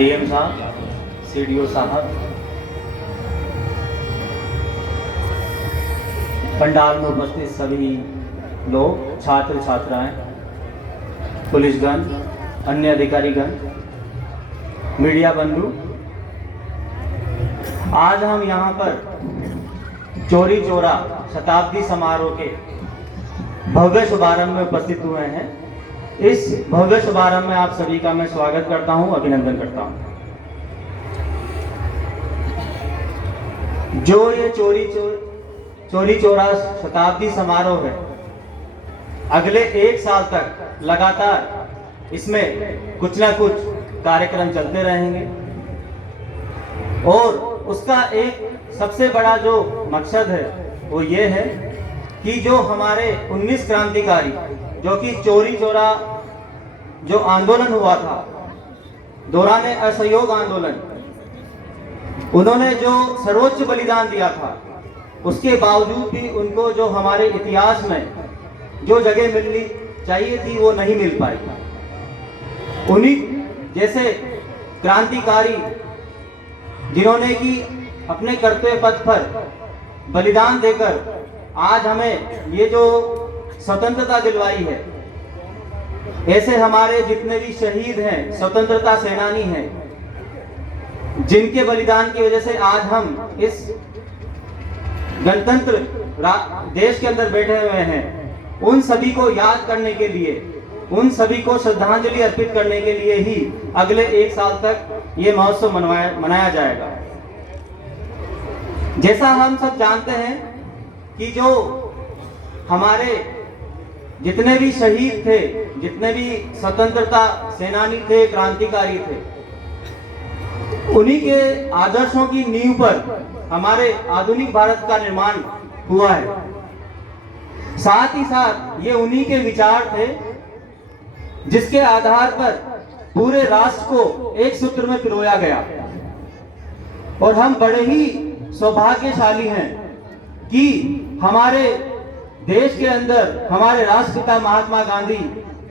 DM साहब, CDO साहब, पंडाल में उपस्थित सभी लोग, छात्र छात्राएं, पुलिसगण, अन्य अधिकारीगण, मीडिया बंधु, आज हम यहाँ पर चौरी चौरा शताब्दी समारोह के भव्य शुभारंभ में उपस्थित हुए हैं। इस भव्य शुभारंभ में आप सभी का मैं स्वागत करता हूं, अभिनंदन करता हूं। जो ये चौरी चौरा शताब्दी समारोह है, अगले 1 साल तक लगातार इसमें कुछ ना कुछ कार्यक्रम चलते रहेंगे और उसका एक सबसे बड़ा जो मकसद है वो ये है कि जो हमारे 19 क्रांतिकारी, जो कि चौरी चौरा जो आंदोलन हुआ था, दौरान असहयोग आंदोलन, उन्होंने जो सर्वोच्च बलिदान दिया था, उसके बावजूद भी उनको जो हमारे इतिहास में जो जगह मिलनी चाहिए थी वो नहीं मिल पाई। उन्हीं जैसे क्रांतिकारी जिन्होंने कि अपने कर्तव्य पथ पर बलिदान देकर आज हमें ये जो स्वतंत्रता दिलवाई है, ऐसे हमारे जितने भी शहीद हैं, स्वतंत्रता सेनानी हैं, जिनके बलिदान की वजह से आज हम इस गणतंत्र देश के अंदर बैठे हुए हैं, उन सभी को याद करने के लिए, उन सभी को श्रद्धांजलि अर्पित करने के लिए ही अगले 1 साल तक ये महोत्सव मनाया जाएगा। जैसा हम सब जानते हैं कि जो हमारे जितने भी शहीद थे, जितने भी स्वतंत्रता सेनानी थे, क्रांतिकारी थे, उन्हीं के आदर्शों की नींव पर हमारे आधुनिक भारत का निर्माण हुआ है। साथ ही साथ ये उन्हीं के विचार थे जिसके आधार पर पूरे राष्ट्र को एक सूत्र में पिरोया गया। और हम बड़े ही सौभाग्यशाली हैं कि हमारे देश के अंदर हमारे राष्ट्रपिता महात्मा गांधी,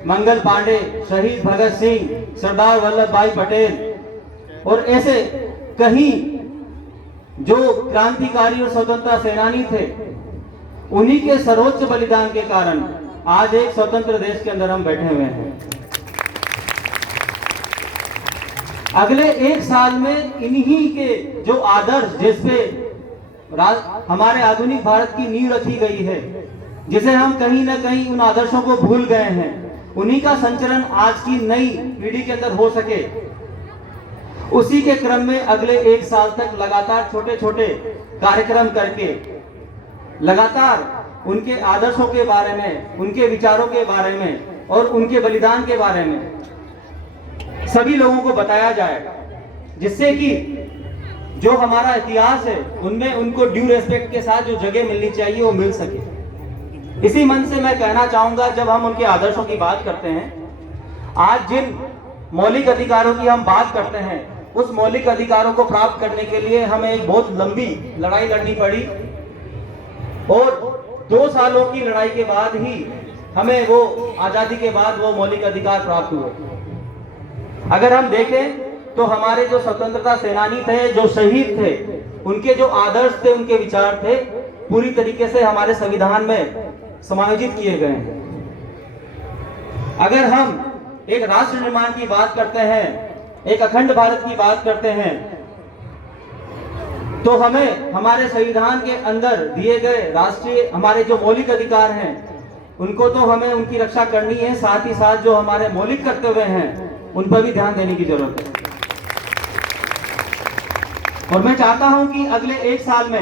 मंगल पांडे, शहीद भगत सिंह, सरदार वल्लभ भाई पटेल और ऐसे कहीं जो क्रांतिकारी और स्वतंत्रता सेनानी थे, उन्हीं के सर्वोच्च बलिदान के कारण आज एक स्वतंत्र देश के अंदर हम बैठे हुए हैं। अगले 1 साल में इन्हीं के जो आदर्श, जिसपे हमारे आधुनिक भारत की नींव रखी गई है, जिसे हम कहीं ना कहीं उन आदर्शों को भूल गए हैं, उन्हीं का संचरण आज की नई पीढ़ी के अंदर हो सके, उसी के क्रम में अगले 1 साल तक लगातार छोटे छोटे कार्यक्रम करके लगातार उनके आदर्शों के बारे में, उनके विचारों के बारे में और उनके बलिदान के बारे में सभी लोगों को बताया जाएगा, जिससे कि जो हमारा इतिहास है उनमें उनको ड्यू रेस्पेक्ट के साथ जो जगह मिलनी चाहिए वो मिल सके। इसी मन से मैं कहना चाहूंगा, जब हम उनके आदर्शों की बात करते हैं, आज जिन मौलिक अधिकारों की हम बात करते हैं, उस मौलिक अधिकारों को प्राप्त करने के लिए हमें एक बहुत लंबी लड़ाई लड़नी पड़ी और 2 सालों की लड़ाई के बाद ही हमें वो आजादी के बाद वो मौलिक अधिकार प्राप्त हुए। अगर हम देखें तो हमारे जो स्वतंत्रता सेनानी थे, जो शहीद थे, उनके जो आदर्श थे, उनके विचार थे, पूरी तरीके से हमारे संविधान में समायोजित किए गए हैं। अगर हम एक राष्ट्र निर्माण की बात करते हैं, एक अखंड भारत की बात करते हैं, तो हमें हमारे संविधान के अंदर दिए गए राष्ट्रीय हमारे जो मौलिक अधिकार हैं, उनको तो हमें उनकी रक्षा करनी है, साथ ही साथ जो हमारे मौलिक कर्तव्य हैं उन पर भी ध्यान देने की जरूरत है। और मैं चाहता हूं कि अगले 1 साल में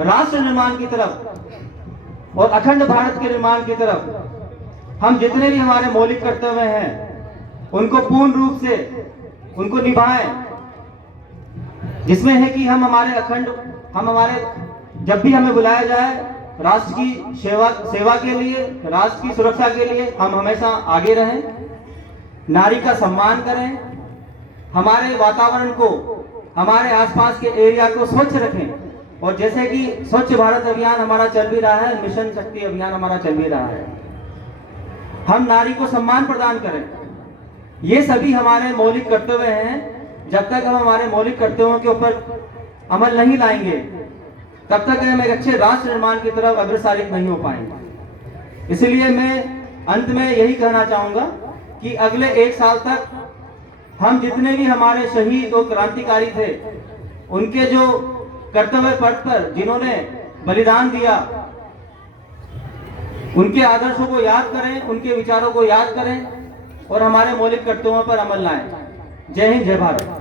राष्ट्र निर्माण की तरफ और अखंड भारत के निर्माण की तरफ हम जितने भी हमारे मौलिक कर्तव्य हैं उनको पूर्ण रूप से उनको निभाएं, जिसमें है कि हम हमारे जब भी हमें बुलाया जाए राष्ट्र की सेवा के लिए, राष्ट्र की सुरक्षा के लिए हम हमेशा आगे रहें, नारी का सम्मान करें, हमारे वातावरण को, हमारे आसपास के एरिया को स्वच्छ रखें। और जैसे कि स्वच्छ भारत अभियान हमारा चल भी रहा है, मिशन शक्ति अभियान हमारा चल भी रहा है, हम नारी को सम्मान प्रदान करें। ये सभी हमारे मौलिक कर्तव्य हैं। जब तक हम हमारे मौलिक कर्तव्यों के ऊपर अमल नहीं लाएंगे, तब तक हम एक अच्छे राष्ट्र निर्माण की तरफ अग्रसरित नहीं हो पाएंगे। इसलिए मैं अंत में यही कहना चाहूंगा कि अगले 1 साल तक हम जितने भी हमारे शहीद और क्रांतिकारी थे, उनके जो कर्तव्य पथ पर जिन्होंने बलिदान दिया, उनके आदर्शों को याद करें, उनके विचारों को याद करें और हमारे मौलिक कर्तव्यों पर अमल लाएं। जय हिंद, जय भारत।